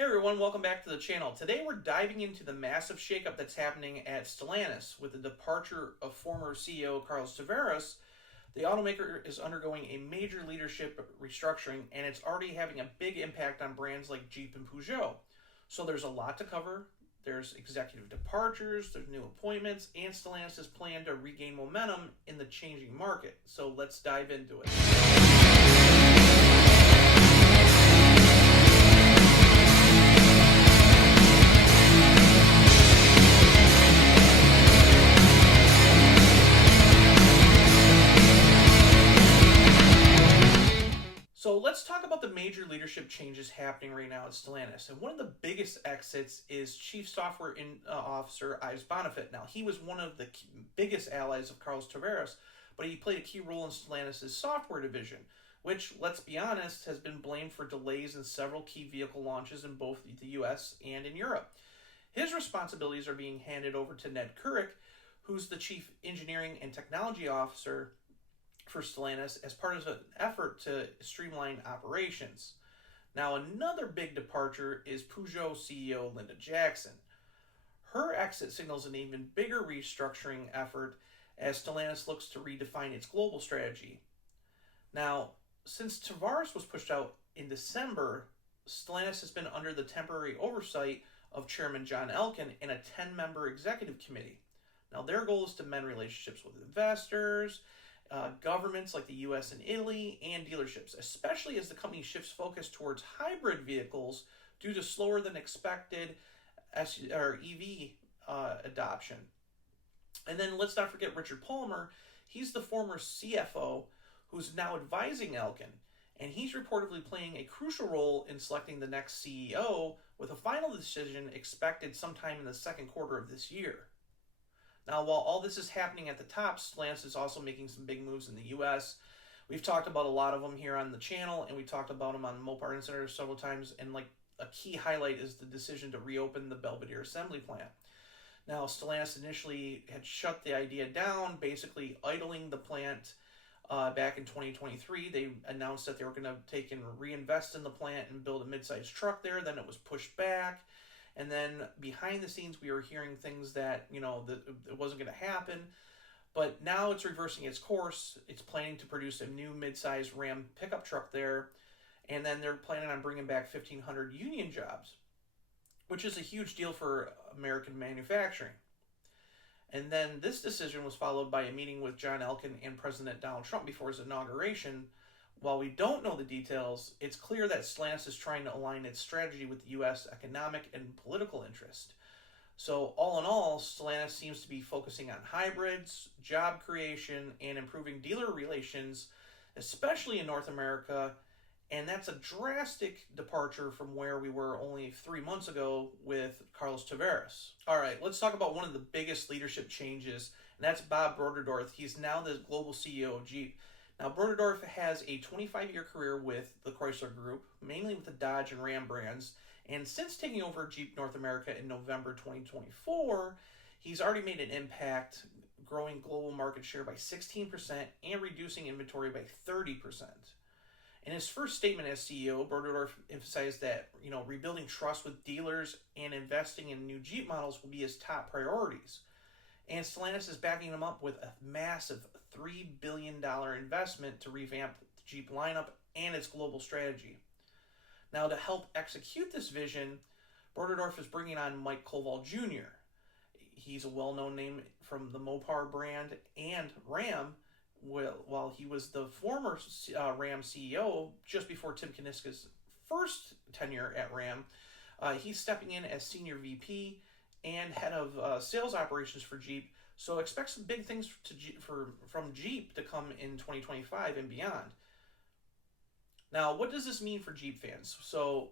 Hey everyone, welcome back to the channel. Today we're diving into the massive shakeup that's happening at Stellantis. With the departure of former CEO Carlos Tavares, the automaker is undergoing a major leadership restructuring, and it's already having a big impact on brands like Jeep and Peugeot. So there's a lot to cover. There's executive departures, there's new appointments, and Stellantis' plan to regain momentum in the changing market. So let's dive into it. So let's talk about the major leadership changes happening right now at Stellantis. And one of the biggest exits is Chief Software Officer Yves Bonnefont. Now, he was one of the biggest allies of Carlos Tavares, but he played a key role in Stellantis' software division, which, let's be honest, has been blamed for delays in several key vehicle launches in both the US and in Europe. His responsibilities are being handed over to Ned Curic, who's the Chief Engineering and Technology Officer for Stellantis as part of an effort to streamline operations. Now, another big departure is Peugeot CEO Linda Jackson. Her exit signals an even bigger restructuring effort as Stellantis looks to redefine its global strategy. Now, since Tavares was pushed out in December, Stellantis has been under the temporary oversight of Chairman John Elkann and a 10-member executive committee. Now, their goal is to mend relationships with investors, governments like the US and Italy, and dealerships, especially as the company shifts focus towards hybrid vehicles due to slower than expected EV adoption. And then let's not forget Richard Palmer. He's the former CFO who's now advising Elkann, and he's reportedly playing a crucial role in selecting the next CEO, with a final decision expected sometime in the second quarter of this year. Now, while all this is happening at the top, Stellantis is also making some big moves in the U.S. We've talked about a lot of them here on the channel, and we talked about them on Mopar Insider several times, and like a key highlight is the decision to reopen the Belvidere Assembly Plant. Now, Stellantis initially had shut the idea down, basically idling the plant back in 2023. They announced that they were going to take and reinvest in the plant and build a mid-sized truck there. Then it was pushed back. And then behind the scenes, we were hearing things that, that it wasn't going to happen. But now it's reversing its course. It's planning to produce a new mid-sized Ram pickup truck there. And then they're planning on bringing back 1,500 union jobs, which is a huge deal for American manufacturing. And then this decision was followed by a meeting with John Elkann and President Donald Trump before his inauguration. While we don't know the details, it's clear that Stellantis is trying to align its strategy with the U.S. economic and political interest. So all in all, Stellantis seems to be focusing on hybrids, job creation, and improving dealer relations, especially in North America. And that's a drastic departure from where we were only 3 months ago with Carlos Tavares. All right, let's talk about one of the biggest leadership changes, and that's Bob Broderdorf. He's now the global CEO of Jeep. Now, Broderdorf has a 25-year career with the Chrysler Group, mainly with the Dodge and Ram brands, and since taking over Jeep North America in November 2024, he's already made an impact, growing global market share by 16% and reducing inventory by 30%. In his first statement as CEO, Broderdorf emphasized that, rebuilding trust with dealers and investing in new Jeep models will be his top priorities. And Stellantis is backing him up with a massive $3 billion investment to revamp the Jeep lineup and its global strategy. Now, to help execute this vision, Broderdorf is bringing on Koval Jr. He's a well-known name from the Mopar brand and Ram, while he was the former Ram CEO just before Tim Kuniska's first tenure at Ram. He's stepping in as Senior VP and head of sales operations for Jeep. So expect some big things from Jeep to come in 2025 and beyond. Now, what does this mean for Jeep fans? So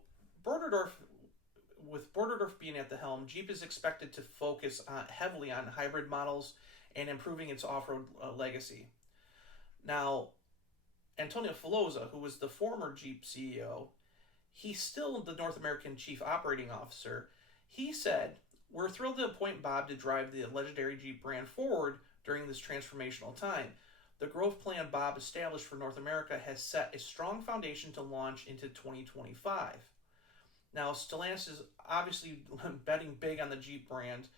with Broderdorf being at the helm, Jeep is expected to focus heavily on hybrid models and improving its off-road legacy. Now, Antonio Filosa, who was the former Jeep CEO, he's still the North American Chief Operating Officer. He said, "We're thrilled to appoint Bob to drive the legendary Jeep brand forward during this transformational time. The growth plan Bob established for North America has set a strong foundation to launch into 2025. Now, Stellantis is obviously betting big on the Jeep brand,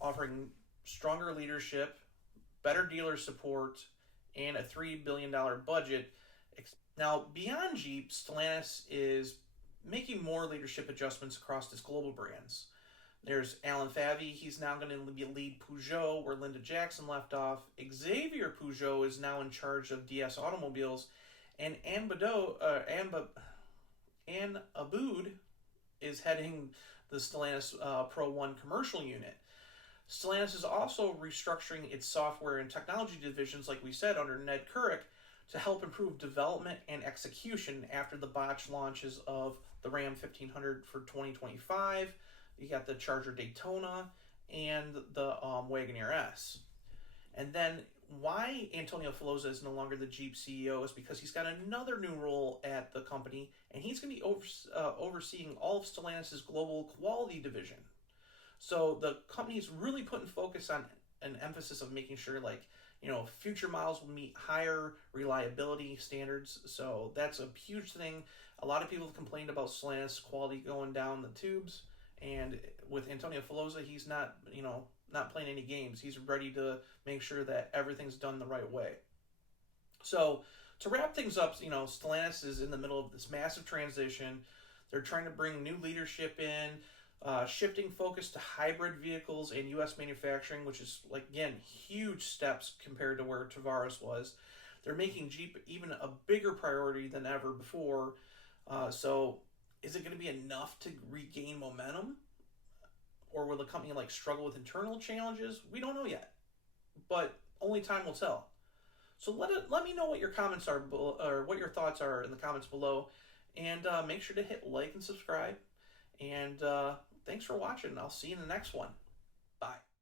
offering stronger leadership, better dealer support, and a $3 billion budget. Now, beyond Jeep, Stellantis is making more leadership adjustments across its global brands. There's Alan Favey. He's now going to lead Peugeot, where Linda Jackson left off. Xavier Peugeot is now in charge of DS Automobiles. And Anne Aboud is heading the Stellantis Pro 1 commercial unit. Stellantis is also restructuring its software and technology divisions, like we said, under Ned Curic, to help improve development and execution after the botched launches of the Ram 1500 for 2025. You got the Charger Daytona and the Wagoneer S. And then why Antonio Filosa is no longer the Jeep CEO is because he's got another new role at the company, and he's going to be overseeing all of Stellantis' global quality division. So the company is really putting focus on an emphasis of making sure, future models will meet higher reliability standards. So that's a huge thing. A lot of people have complained about Stellantis quality going down the tubes, and with Antonio Filosa, he's not playing any games. He's ready to make sure that everything's done the right way. So to wrap things up, Stellantis is in the middle of this massive transition. They're trying to bring new leadership in, shifting focus to hybrid vehicles and U.S. manufacturing, which is, huge steps compared to where Tavares was. They're making Jeep even a bigger priority than ever before. So is it going to be enough to regain momentum? Or will the company struggle with internal challenges? We don't know yet, but only time will tell. So let me know what your comments are, or what your thoughts are in the comments below, and make sure to hit like and subscribe. And thanks for watching. I'll see you in the next one. Bye.